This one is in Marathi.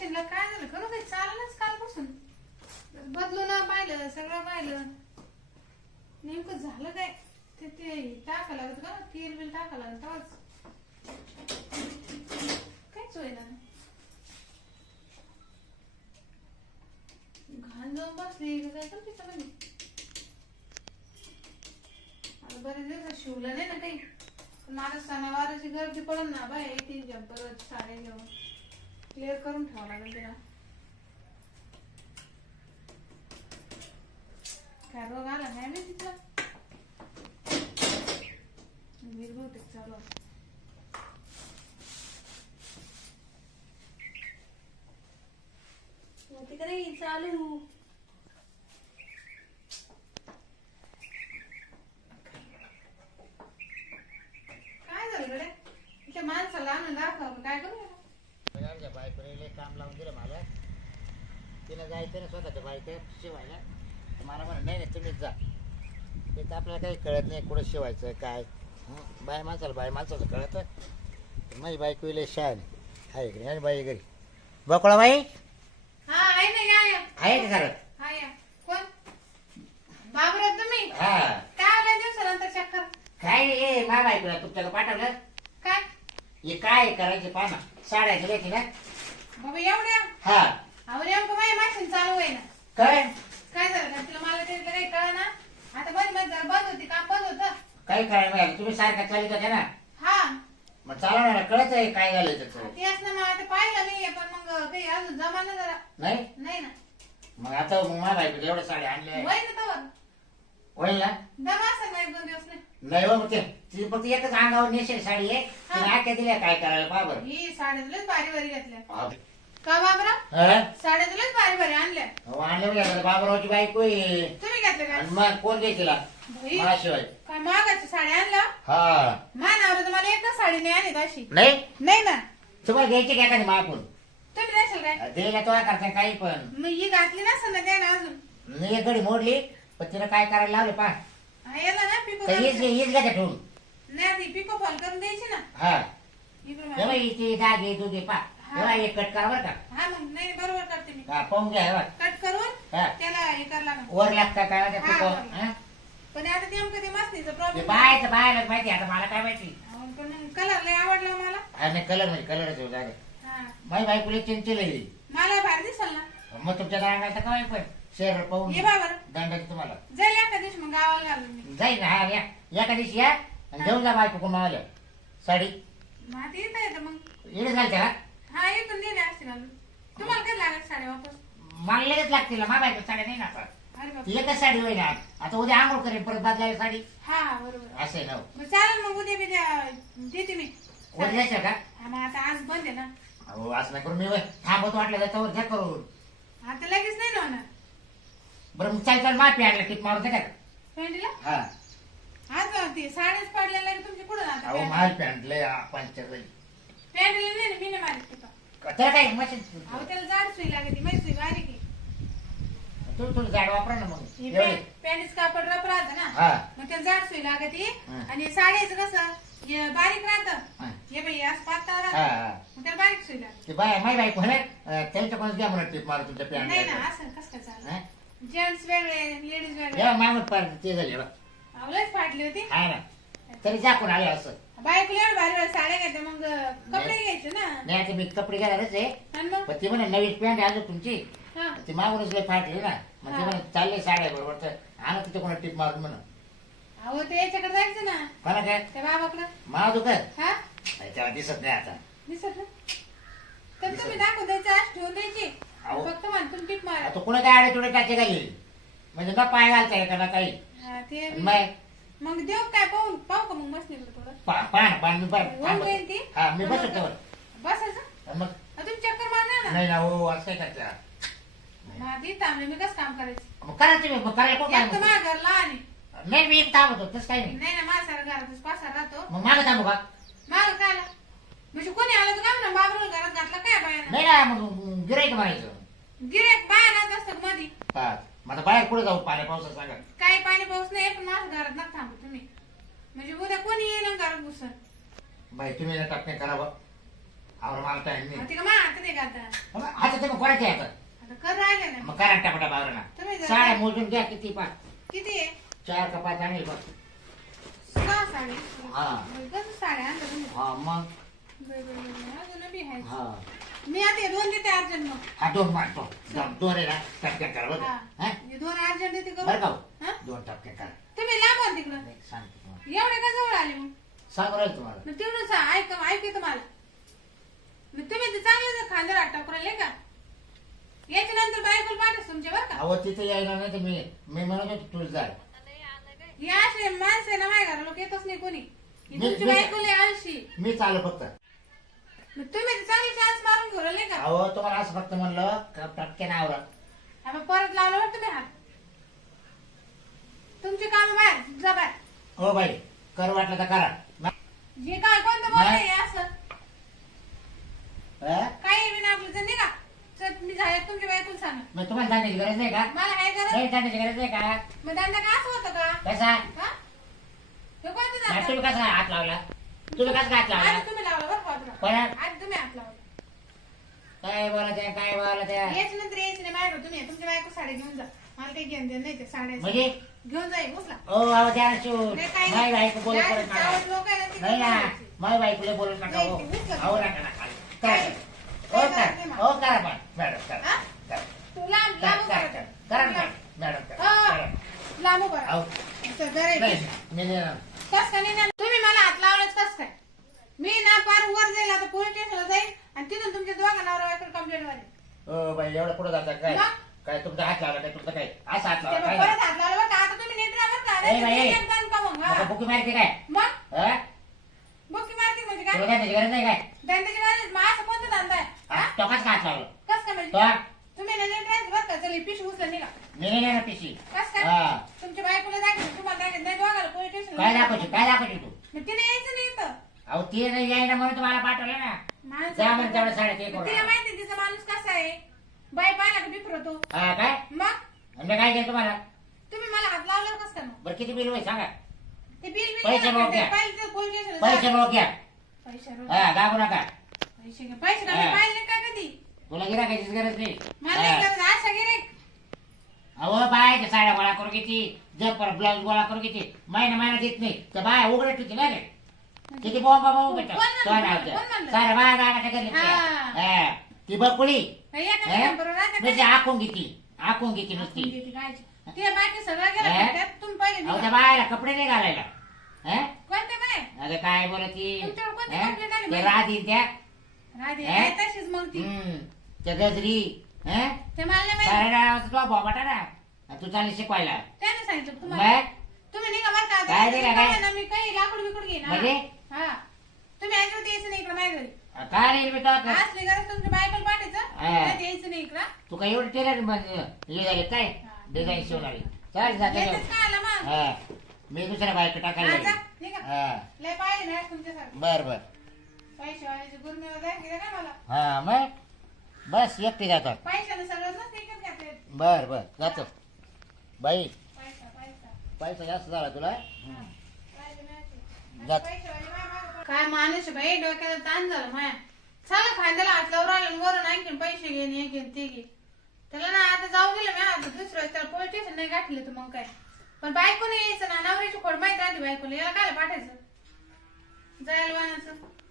मशीनला काय झालं खरं काही चाललंच कालपासून बदलून पाहिलं सगळं पाहिलं नेमकं झालं काय ते टाका लागत का तेल बिल टाका लागत काहीच होईना घाण जाऊन बसली काय करते त्यामध्ये आता बरेच दिवस शिवलं नाही ना काही माझ्या सणावाराची गर्दी पडून ना बाय येतील जम्पर साड्या घेऊन क्लिअर करून ठेवावं लागेल तिला काय रोग आला नाही मी तिथला बहुतेक चालू तिकडे चालू काय झालं कडे तिच्या माणसाला आणून दाखव काय करू बायकोला काम लावून दिलं मला तिनं जायचं ना स्वतःच्या बायका शिवायला मला म्हणा नाही नाही तुम्हीच जा ते तर आपल्याला काही कळत नाही कुठं शिवायचं काय बाय माणसाचं कळत माझी बायको इले शान आहे घरी आणि बाई घरी बकोळा बाई हा आहे ना या आहे का खरं हा या कोण बाबराव तुम्ही हा काय आल्या दिवसानंतर चक्कर काय रे मा बायकोला तुमच्याकडे पाठवलं काय हे काय करायचे पाना साड्या घ्यायची ना बाबा एवढ्या हा अहो नेमकं माझी मशीन चालू आहे ना काय काय झालं का तुला मला ते काही कळ ना आता बंद जरा बंद होती काम बंद होतं काही करायला मिळालं तुम्ही सारखा चालित होत्या ना हा मग चालवणार ना कळत आहे काय झालं त्याचं तेच ना मग आता पाहिलं मी पण मग काही अजून जमाना जरा नाही नाही ना मग आता मग मा बायको एवढ्या साड्या आणल्या होय ना तवर होईल ना दमा असं नाही 1-2 दिवस नाही नाही हो मग ते ती फक्त एकच अंगावर नेसेल साडी आहे तिने आख्या दिल्या काय करायला पहा बरं ही साड्या तुलाच भारी भारी घेतल्या हा. का बाबरा हा? साड्या तुलाच भारी भारी आणल्या अहो, आणलं म्हणजे बाबरावची बायको आहे तुम्ही घेतल्या का आणि मग कोण घे तिला भाई, मला शिवाय काय महागाची साड्या आणल्या हा मानावर तुम्हाला एकच साडी नाही आणली अशी नाही नाही ना तुम्हाला घ्यायची काय का मागून तुम्ही द्याल काय दिला तो करता काही पण मग ही घातली नसेल ना काय ना अजून मी एक घडी मोडली पण तिला काय करायला लावले पहा हा, याला ना पिको तर हीच घ्या ठेवून नाही ती पिको फॉल करून द्यायची ना हा इकडे तेव्हा मला. हिची दागे दुगे पा हा. तेव्हा एक कट करा बरं का हा मग नाही बरोबर करते मी हा पाहून घ्या हे बघ. कट करून हा. त्याला हे करायला लागेल. वर लागता काय माहिती हा, पिको वर. हा? पण आता नेमकं ते मस्तीचं ते प्रॉब्लेम बायला माहिती आता मला काय माहिती पण कलर लय आवडला मला आणि कलर म्हणजे कलरच होऊ जागे हा माझी बायकोला चिंचेल आहे. मला भारी दिसल ना मग तुमच्या गावाला तर काय पण शहर पाहून ये बाबर दंड तुम्हाला जाईल एका दिवशी मग गावाला घालून मी जाईल ना हा या एका दिवशी या आणि घेऊन जा बायको कुमावल्या साडी माहिती येत येतं मग इकडे झाल त्याला हा इथून नेले असते घालून तुम्हाला काय लागत साड्या वापस मला लगेच लागतील ना मा बायको साड्या नाही ना आता अरे बाप ती एकच साडी होईल आता उद्या आंघोळ करेन परत बदलायला साडी हा बरोबर असं आहे ना मग चालेल मग उद्या बिद्या देते मी उद्याच का हा मग आता आज बंद आहे ना अहो असं नाही करून मी थांबत वाटलं त्याच्यावर घ्या करून आता लगेच नाही ना होणार बरं मग चाल माफी आणलं टिप मारून द्या का पॅन्टला हा आज ते साडेच पडलेला तुम्ही पुढे अहो जाता माल पॅन्ट लय पंचर जाईल पॅन्टला नाही ना मी नाही मारत तिथं त्याला काय मशीन अहो त्याला जाड सुई लागते माझी सुई बारीक आहे तुम्ही थोडी झाड वापरा ना मग हे एवढे पॅन्टच कापड रफ राहतं ना हा मग त्याला जाड सुई लागते हा. आणि साड्याचं कसं हे बारीक राहतं हा. हे बाई असं पातळ हा राहतं हा मग त्याला बारीक सुई लागते ते बाय माय बायको आहे त्यांच्याकडूनच घ्या म्हणा टिप मारू तुमच्या नाही ना पॅन्ट असं कसं काय चाललं जेंट्स वेगळे लेडीज वेगळे या मागून पण ते झाले बा आवलंच फाटली होती हा ना तरी जाकून आले असं बायकोला एवढं भारी भारी साड्या घेते मग कपडे घ्यायचे ना नाही आता मी कपडे घालायलाच आहे आणि मग पण ती म्हणे नवीन पॅन्ट आहे अजून तुमची हा ती मागूनच लय फाटली ना मग ते हा. म्हणे चालले साड्या बरोबर तर आणा तिच्या कोणा टिप मारून म्हणा अहो ते याच्याकडे जायचं ना मला काय त्या बाबाकडं मा दुखत हा त्याला दिसत नाही आता दिसत ना तर तुम्ही दाखवून द्यायचं आज ठेवून द्यायची अहो. फक्त म्हणतो टीप मारा आता कुणा काय आडे तुडे टाचे घाली म्हणजे ना पाय घालताय का ना काही हा, ते मग मग देऊ काय पाहू का मग मस्त थोडं पान मी होऊन जाईल ती हा मी बसतो बसायचं मग तुम्ही चक्कर मारणार ना नाही ना हो असं काय करता माझी थांबले मी कसं काम करायचं मग करा तुम्ही मग करायला कोण एक तर काय माझ्या घर लहान आहे. नाही मी एक थांबतो तसं काही नाही नाही ना माझ्या सारा घरातच पासा राहतो मग मागं थांबू का माग काय आला म्हणजे कोणी आलं तर काय म्हणा बाबरोल घरात घातला काय बाया नाही ना मग गिरायक म्हणायचं गिरेक बाहेर राहत असतात मधी हा मग आता बाहेर कुठे जाऊ पाण्या पावसात सांगा काही पाणी पाऊस नाही पण माझ्या घरात नका थांबू तुम्ही म्हणजे उद्या कोणी येईल आणि घरात घुसन बाई तुम्ही ना टाकणे करा बा आवरा मला टाइम नाही ते का मा आता ते का आता आता तुम्ही कोणाचे आता आता कर राहिले ना मग करा टापटा बावरा तुम्ही जरा- साड्या मोजून घ्या किती पा किती आहे 4 का 5 आणेल बघ 6 साडी हा. कसं साड्या आणलं तुम्ही हा मग अजून बी आहे हा मी आता हे 2 देते अर्जंट मग हा 2 मारतो 2 रे ना टपक्यात करा बरं हा. हा हे 2 अर्जंट देते करू बरं का हा? 2 टपक्यात करा तुम्ही लांब आहात तिकडं नाही, सांगतो तुम्हाला एवढे का जवळ आले मग सांगू राहील तुम्हाला मग तेवढं ऐक येतं मला मग तुम्ही तर चांगलं खांद्यावर अटक करायला का याच्या नंतर बायकोल पाठच तुमच्या बरं का अहो तिथे यायला नाही तर मी म्हणत होतो तुला जाय या असे माणसं आहे ना माझ्या घरा लोक येतच नाही कोणी ही मी- तुमची मी- बायकोल आळशी मी चालू फक्त मग तुम्ही तर चांगली चान्स मारून घेऊ राहिले का अहो तुम्हाला असं फक्त म्हणलं का टपक्याने आवरा हा, मग परत लावलं वाटतं तुम्ही हात तुमची काम बाहेर जा बाहेर हो बाई कर वाटलं तर करा हे काय कोणतं बोल आहे असं हा? काही बी ना आपलं जण का चल मी झाले तुमची बायकोल सांगा मग तुम्हाला जाण्याची गरज नाही का मला काय गरज नाही जाण्याची गरज नाही का मग धंदा का असं होतं का कसा हा? हे कोणतं नाही, धंदा? तुम्ही कसा हात लावला तुम्ही कसा हात लावला आज तुम्ही लावला बरं का वाटलं. परत आज तुम्ही हात लावला काय बोला त्या काय बोला त्या याच नंतर यायचं नाही माझ्याकडे तुम्ही तुमची बायको साडी घेऊन जा मला काही घेऊन देणं नाही ते साड्या म्हणजे घेऊन जाईल उचला ओ अहो द्या शूट नाही, काही माय नाही. बायको बोलत ज्या- परत नका ज्यावेळेस लोक आहे ना, ते नाही ना घेऊन जायचे. माय बायकोला बोलत नका नाही, हो ते उचलत अहो नाही. नका नका काय? करा हो काय करा करते मग? हो करा पण मॅडम करा हा? करा तू लांब करा लांब करा उभा करा राहा. करा मॅडम करा हा. करा लांब उभा राहा. अहो असं जरा नाही इथे. मी नाही येणार. कस काय नाही ना? तुम्ही मला हात लावलंच कस काय मी ना पार वर जाईल आता पोलीस स्टेशनला जाईल आणि तिथून तुमच्या दोघा नवरा कंप्लेंट मध्ये ओ बाई एवढं पुढे जाता काय मग? काय तुमचा हात लावला काय तुमचं काय असा हात ते लावला बघ, काय परत हात लावला बरं का आता तुम्ही नीट राहा बरं का ए बाई, नाही तर तुम्ही एक का मग हा. बुकी मारते काय मग हा बुकी मारती म्हणजे तुला काय जाण्याची गरज नाही काय धंद्याची गरज मग असं कोणतं धंदा आहे हा? तो कसा हात लावला कस काय म्हणजे तो तुम्ही ना नीट राहायचं बरं का चल पिशवी उचला निघा मी नाही येणार पिशी कस काय हा तुमच्या बायकोला दाखवलं तुम्हाला दाखवलं नाही दोघाला पोलीस स्टेशन काय दाखवते तू मग तिला यायचं नाही इथं अहो ती नाही यायला म्हणून तुम्हाला पाठवलं ना माणसं- जा म्हणून तेवढं 3.5 मग तिला माहिती तिचा माणूस कसा आहे बाई पाहिला का बिफरतो हा काय मग आणि काय केलं तुम्हाला तुम्ही मला हात लावला कसं काय मग बरं किती बिल होईल सांगा ते बिल पैसे भाऊ घ्या. पैसे पोलीस स्टेशनला पैसे जा. भाऊ घ्या पैसे हा गाबू नका पैसे घ्या. पैसे का हा. मी पाहिले का कधी तुला गिराकायचीच गरज नाही मला नाही हा. गरज आशा गिरेक अहो बाय साड्या गोळा करून घेते जपर ब्लाऊज गोळा करून घेते महिना देत नाही तर बाय उघडत होती ना रे किती बोंबा बोंब कोण म्हणलं? कोण म्हणलं? साऱ्या बाया गावाच्या गल्लीत हा. हा. ती बकुळी एका हा? बरोबर राहते का? म्हणजे आखून घेते नुसती आपण घेते गायची. ते बाकी सगळं गेलं हा? का? त्यात तुम्ही पहिले अहो त्या निघा. बायाला कपडे नाही घालायला हा? कोणते बाय अगं काय बोलती तुमच्यावर कोणती हा? complaint आली ते बाई? राहतील त्या राहते हा? आहे तशीच मग ती त्या गजरी हा? ते मला नाही माहिती. साऱ्या गावाचा तुला बोबाटा ना आणि तू चालली शिकवायला त्याने सांगितलं तुम्हाला मग तुम्ही निघा बरं का काय तुम्ही निघा, काय? बघा ना, मी काही लाकूड बिकूड घेईन हा. म्हणजे? हा तुम्ही अजिबात यायचं नाही इकडं माझ्या घरी काय रे मी तो असली गरज तुमच्या बायबल पाठायचं हा. नाही यायचं नाही इकडं तू काय एवढं टेलर हे झाले काय हा. डिझाईन शिवणारी चाल जाते येतच का आला मग हा मी दुसऱ्या बायक टाकायला हा, जा, लागली. निघा. हा लय पाहिजे ना तुमच्यासारखं बर बर पैसे वाल्याचे गुरमेला दाखवले का मला हा मग बस एकटी जातात पैशाने सगळं ना विकत घेते बर बर जातो बाई पैसा पैसा पैसा जास्त झाला तुला पाहिजे नाही. जात. पैशावाले माय मागं- काय माणूस आहे बाई डोक्याला ताण झाला माया चला खांद्याला हात लावून राहिले आणि वरून आणखीन पैसे घे हे घे ते घे त्याला ना आता जाऊ गेलं मी आता दुसरं त्याला पोलीस स्टेशन नाही गाठले तर मग काय पण बायकोने यायचं ना नवऱ्याची खोड माहित राहते बायकोला याला काय पाठायचं जायला वाहनाचं